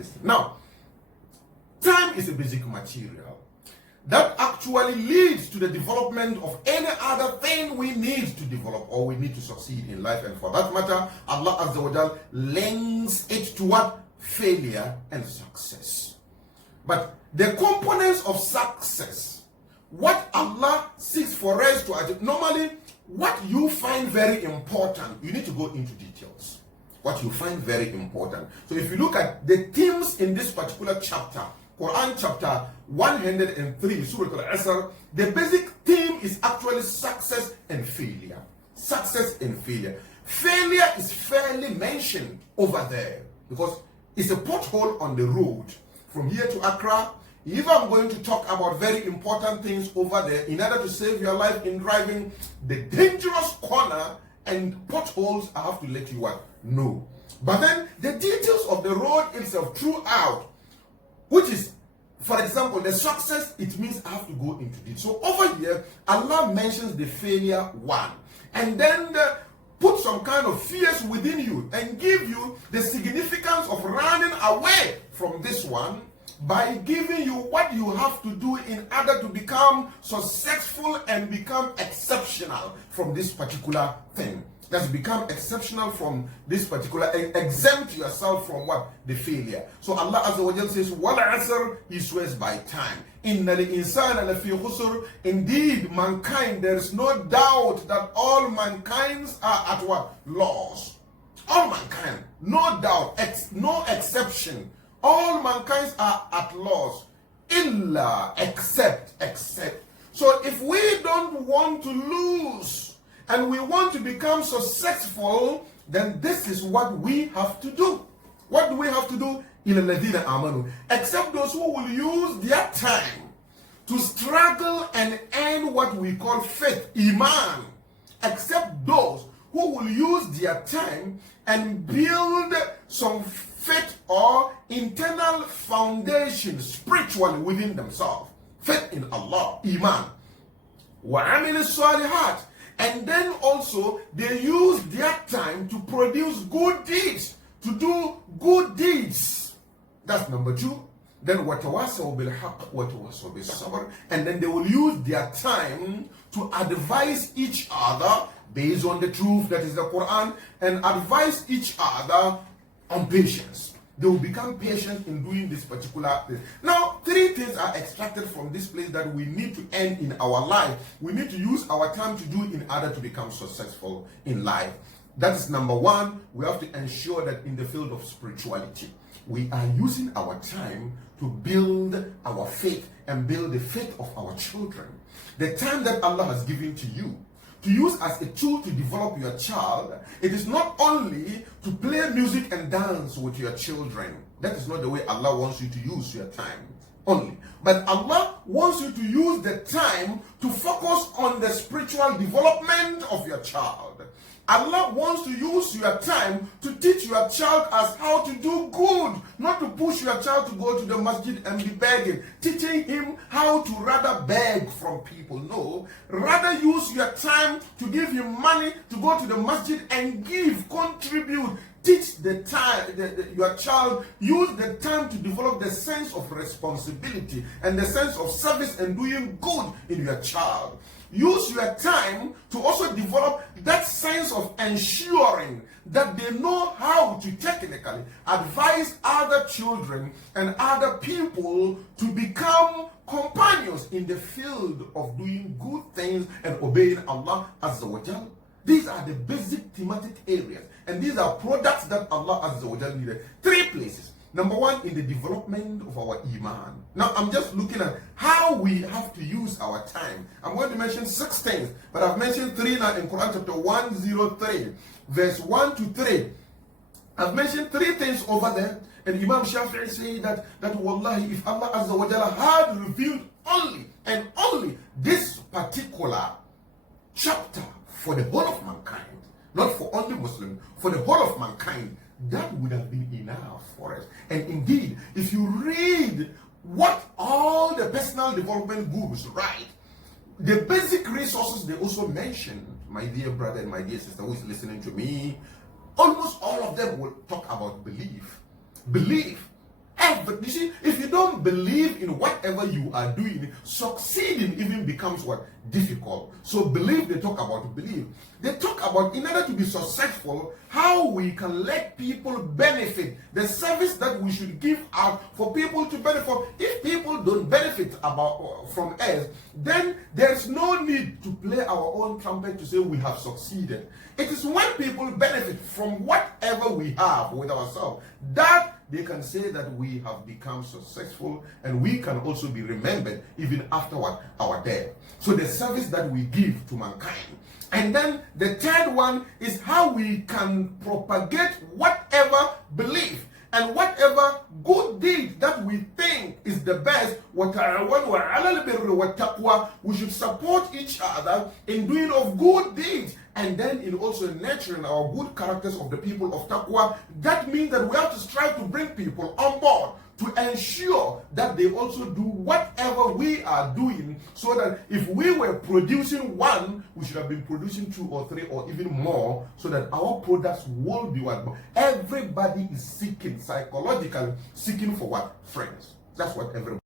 this. Now, time is a basic material that actually leads to the development of any other thing we need to develop or we need to succeed in life. And for that matter, Allah Azza wa Jal links it to what? Failure and success. But the components of success, what Allah seeks for us to achieve, normally what you find very important, you need to go into details. What you find very important. So if you look at the themes in this particular chapter, Quran chapter 103, Surah Al-Asr, the basic theme is actually success and failure. Success and failure. Failure is fairly mentioned over there because it's a pothole on the road from here to Accra. If I'm going to talk about very important things over there, in order to save your life in driving, the dangerous corner and potholes, I have to let you know. But then the details of the road itself throughout, which is, for example, the success, it means I have to go into it. So over here, Allah mentions the failure one, and then put some kind of fears within you and give you the significance of running away from this one by giving you what you have to do in order to become successful and become exceptional from this particular thing. That's become exceptional from this particular, exempt yourself from what? The failure. So Allah Azza wa Jal says, Wal Asr, He swears by time. Inna li insana lafi khusr. Indeed, mankind, there is no doubt that all mankind are at what? Loss. All mankind, no doubt, no exception. All mankind are at loss. Illa, except. So if we don't want to lose, and we want to become successful, then this is what we have to do. What do we have to do? إِلَى amanu. Except those who will use their time to struggle and earn what we call faith, iman. Except those who will use their time and build some faith or internal foundation spiritually within themselves. Faith in Allah, iman. وَعَمِلِ الصَّالِحَاتِ. And then also, they use their time to produce good deeds, to do good deeds. That's number two. Then وَتَوَاسَوْا بِالْحَقِّ وَتَوَاسَوْا بِالصَّبْرِ. And then they will use their time to advise each other based on the truth, that is the Quran, and advise each other on patience. They will become patient in doing this particular thing. Now, three things are extracted from this place that we need to end in our life. We need to use our time to do in order to become successful in life. That is number one. We have to ensure that in the field of spirituality, we are using our time to build our faith and build the faith of our children. The time that Allah has given to you, to use as a tool to develop your child, it is not only to play music and dance with your children. That is not the way Allah wants you to use your time only. But Allah wants you to use the time to focus on the spiritual development of your child. Allah wants to use your time to teach your child as how to do good, not to push your child to go to the masjid and be begging, teaching him how to rather beg from people. No, rather use your time to give him money to go to the masjid and give, contribute. Teach the time, your child, use the time to develop the sense of responsibility and the sense of service and doing good in your child. Use your time to also develop that sense of ensuring that they know how to technically advise other children and other people to become companions in the field of doing good things and obeying Allah Azza wa Jal. These are the basic thematic areas, and these are products that Allah Azza wa Jal needed. Three places. Number one, in the development of our iman. Now, I'm just looking at how we have to use our time. I'm going to mention 6 things, but I've mentioned 3 now in Quran chapter 103, verse 1 to 3. I've mentioned 3 things over there, and Imam Shafi'i said that wallahi, if Allah Azza wa Jalla had revealed only and only this particular chapter for the whole of mankind, not for only Muslims, for the whole of mankind, that would have been enough for us. And indeed, if you read what all the personal development gurus write, the basic resources they also mention, my dear brother and my dear sister who is listening to me, almost all of them will talk about belief. Belief. You see, if you don't believe in whatever you are doing, succeeding even becomes what? Difficult. So believe, they talk about believe. They talk about, in order to be successful, how we can let people benefit, the service that we should give out for people to benefit. If people don't benefit from us, then there's no need to play our own trumpet to say we have succeeded. It is when people benefit from whatever we have with ourselves that they can say that we have become successful, and we can also be remembered even after our death. So the service that we give to mankind. And then the third one is how we can propagate whatever belief and whatever good deed that we think is the best. We should support each other in doing of good deeds, and then in also nurturing our good characters of the people of Taqwa. That means that we have to strive to bring people on board to ensure that they also do whatever we are doing, so that if we were producing one, we should have been producing 2 or 3 or even more, so that our products will be what? Everybody is seeking, psychologically seeking for what? Friends. That's what everybody